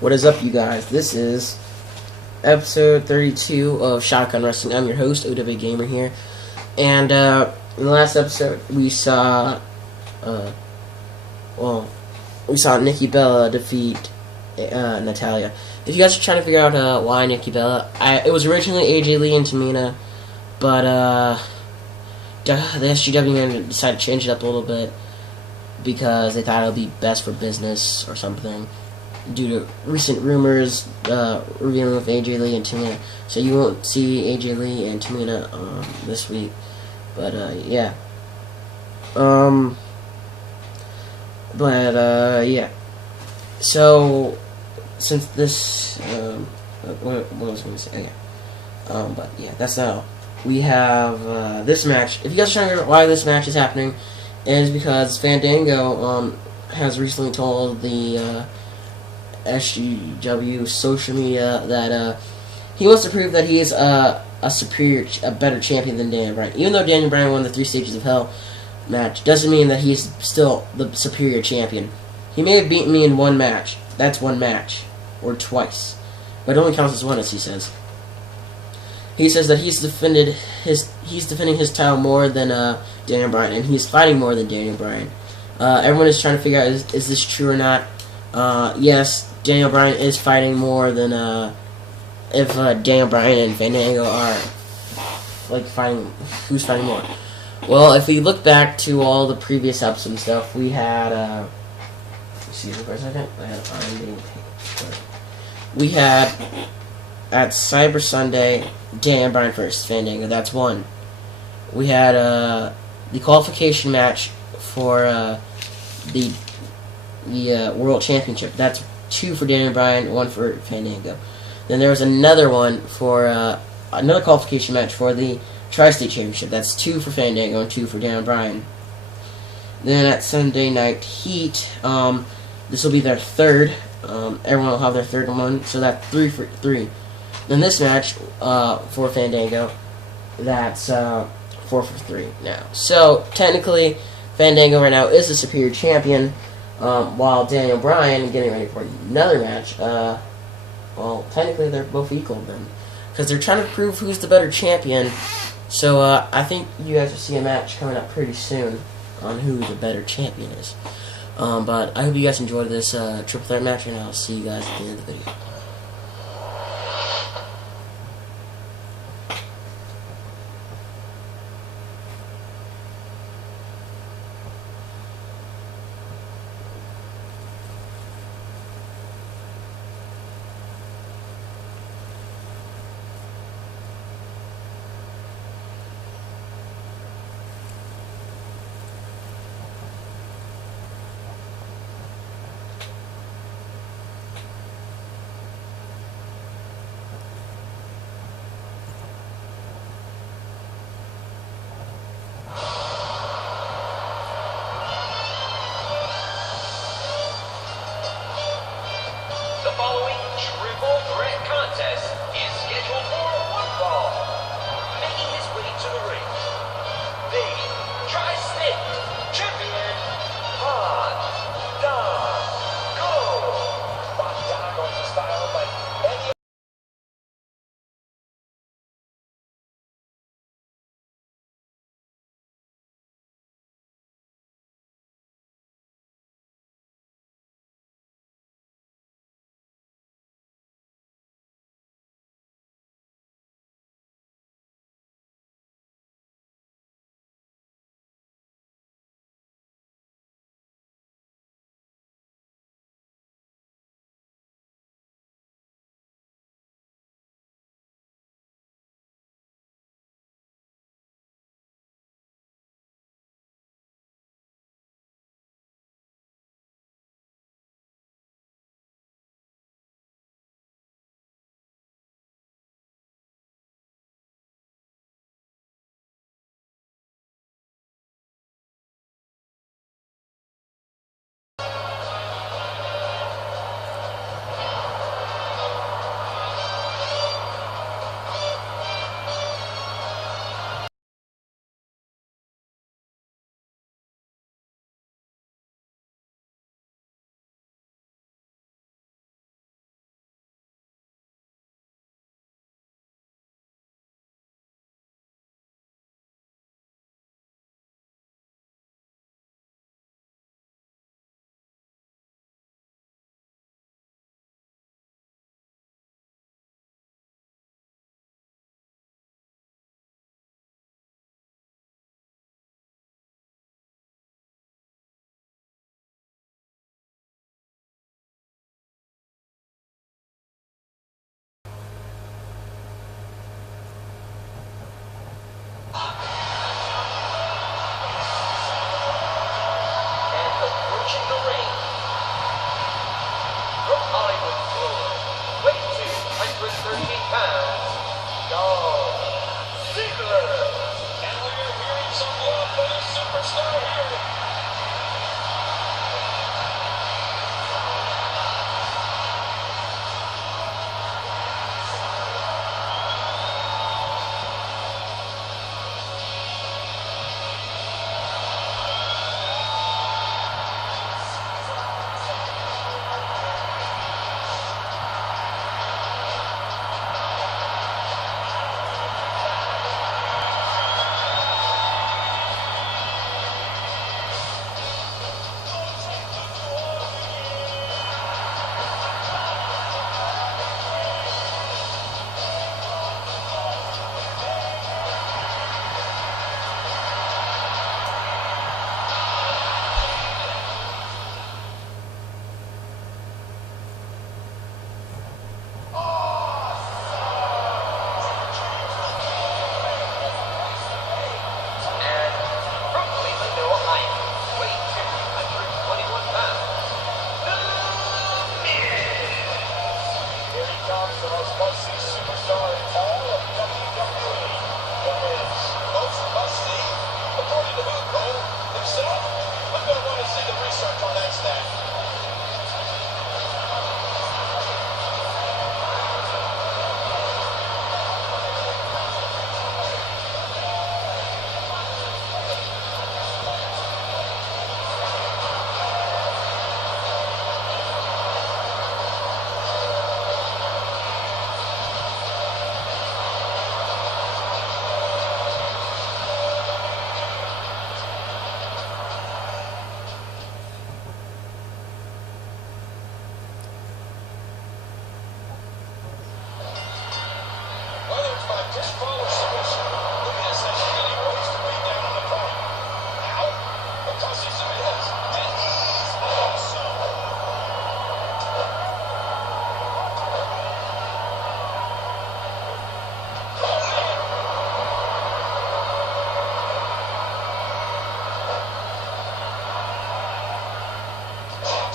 What is up, you guys? This is episode 32 of Shotgun Wrestling. I'm your host, OW Gamer here. And in the last episode, we saw Nikki Bella defeat Natalia. If you guys are trying to figure out why Nikki Bella, it was originally AJ Lee and Tamina, but the SGW decided to change it up a little bit because they thought it would be best for business or something, due to recent rumors revealing with AJ Lee and Tamina. So you won't see AJ Lee and Tamina this week. But yeah. So since this what was I going to say? But yeah, that's not all. We have this match. If you guys are trying to figure out why this match is happening, it is because Fandango has recently told the SGW social media that he wants to prove that he is a better champion than Daniel Bryan. Even though Daniel Bryan won the 3 Stages of Hell match, doesn't mean that he's still the superior champion. He may have beaten me in one match. That's one match, or twice, but it only counts as one, as he says. He says that he's defending his title more than Daniel Bryan, and he's fighting more than Daniel Bryan. Everyone is trying to figure out is this true or not. Yes, Daniel Bryan is fighting more than if Daniel Bryan and Fandango are like fighting. Who's fighting more? Well, if we look back to all the previous episodes and stuff, we had excuse me for a second. We had at Cyber Sunday Daniel Bryan versus Fandango. That's one. We had the qualification match for the World Championship. That's 2 for Daniel Bryan, 1 for Fandango. Then there was another one for another qualification match for the Tri-State Championship. That's 2 for Fandango and 2 for Daniel Bryan. Then at Sunday Night Heat, this will be their third. Everyone will have their third one, so that's 3 for 3. Then this match for Fandango, that's 4 for 3 now. So technically, Fandango right now is the superior champion, while Daniel Bryan getting ready for another match. Well, technically they're both equal then, because they're trying to prove who's the better champion. So I think you guys will see a match coming up pretty soon on who the better champion is. But I hope you guys enjoyed this triple threat match, and I'll see you guys at the end of the video. the most must-see superstar in all of WWE. The Miz. Most must-see? According to who, Cole? Himself? I'm going to want to see the research on that stat.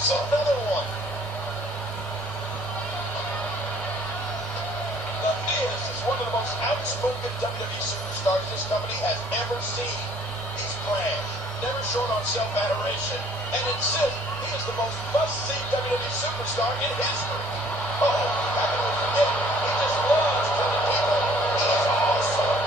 Another one. The Miz is one of the most outspoken WWE superstars this company has ever seen. He's brash, never short on self-adoration, and insists he is the most must-see WWE superstar in history. Oh, how can we forget? He just loves telling people he's awesome.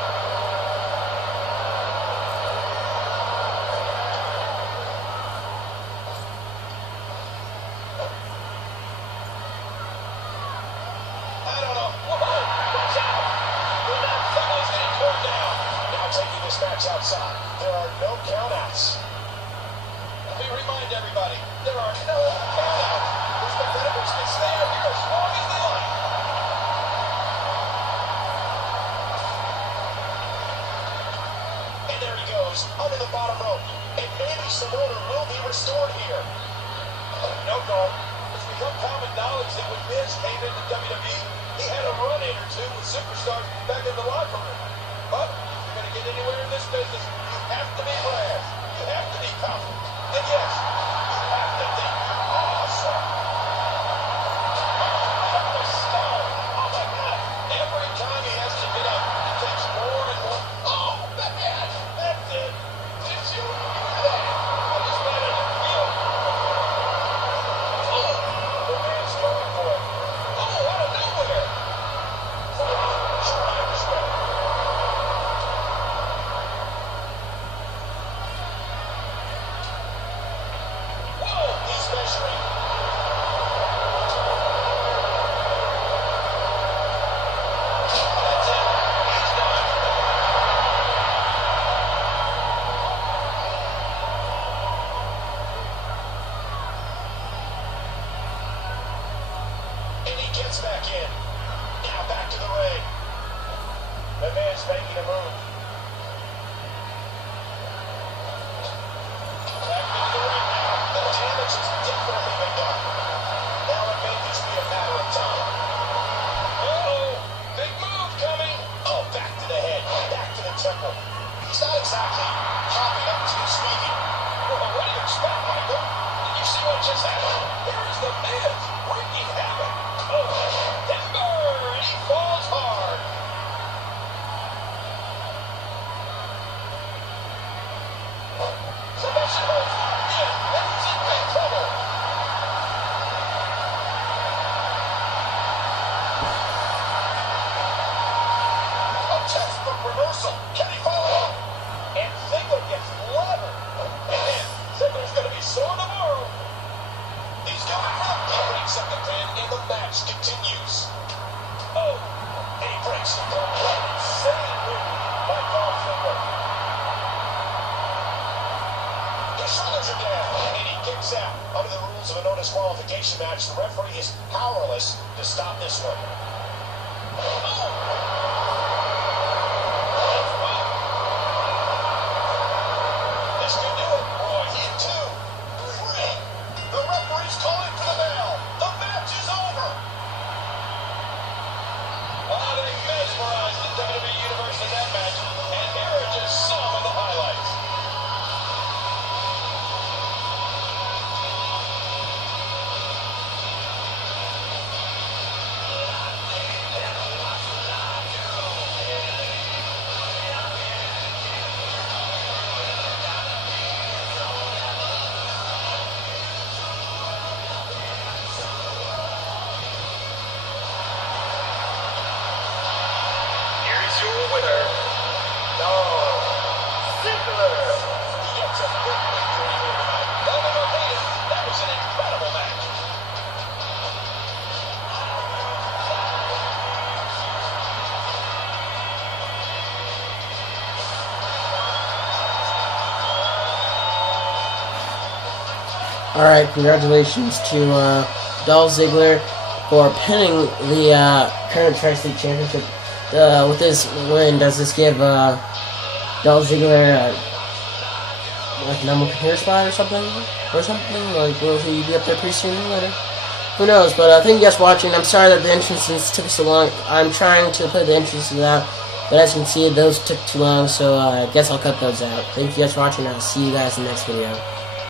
Match outside. There are no countouts. Let me remind everybody, there are no countouts. These competitors can stay out here as long as they like. And there he goes, under the bottom rope. And maybe some order will be restored here. No goal. It's become common knowledge that when Miz came into WWE, he had a run-in or two with superstars back in the locker room. But get anywhere in this business, you have to be brash, you have to be confident, and yes, you have to think you're awesome. The style, oh my God, every time he has to get up, it takes more and more. Oh, man, that's it. Did you hear that? I just got it in the field. Oh, the man's going for it. Oh, out of nowhere. Try respect. Gets back in. Now back to the ring. The man's making a move. Back into the ring now. The damage has definitely been done. Now it may just be a matter of time. Uh-oh! Big move coming! Oh, back to the head. Back to the temple. He's not exactly hopping up to his feet here. Well, what do you expect, Michael? Did you see what just happened? Here is the Miz wreaking havoc. Oh, timber! And he falls hard. Submission holds. Yeah, and he's in big trouble. A textbook reversal. Can he follow up? And Ziggler gets leveled. And Ziggler's going to be sore tomorrow. He's coming from the opening second pin, and the match continues. Oh, and he breaks the third. What an insane move by Dolph Ziggler. His shoulders are down, and he kicks out. Under the rules of a no disqualification match, the referee is powerless to stop this one. Oh! This could do it. Boy, he hit two. Three. The referee's calling for the bell. The match is over. Oh, they mesmerized the WWE Universe in that match. And here are just some of the highlights. Alright, congratulations to Dolph Ziggler for pinning the current Tri-State Championship. With this win, does this give Dolph Ziggler like number one contender spot or something? Like, will he be up there pretty soon? Who knows? But thank you guys for watching. I'm sorry that the entrances took so long. I'm trying to play the entrances out, but as you can see, those took too long, so I guess I'll cut those out. Thank you guys for watching. I'll see you guys in the next video.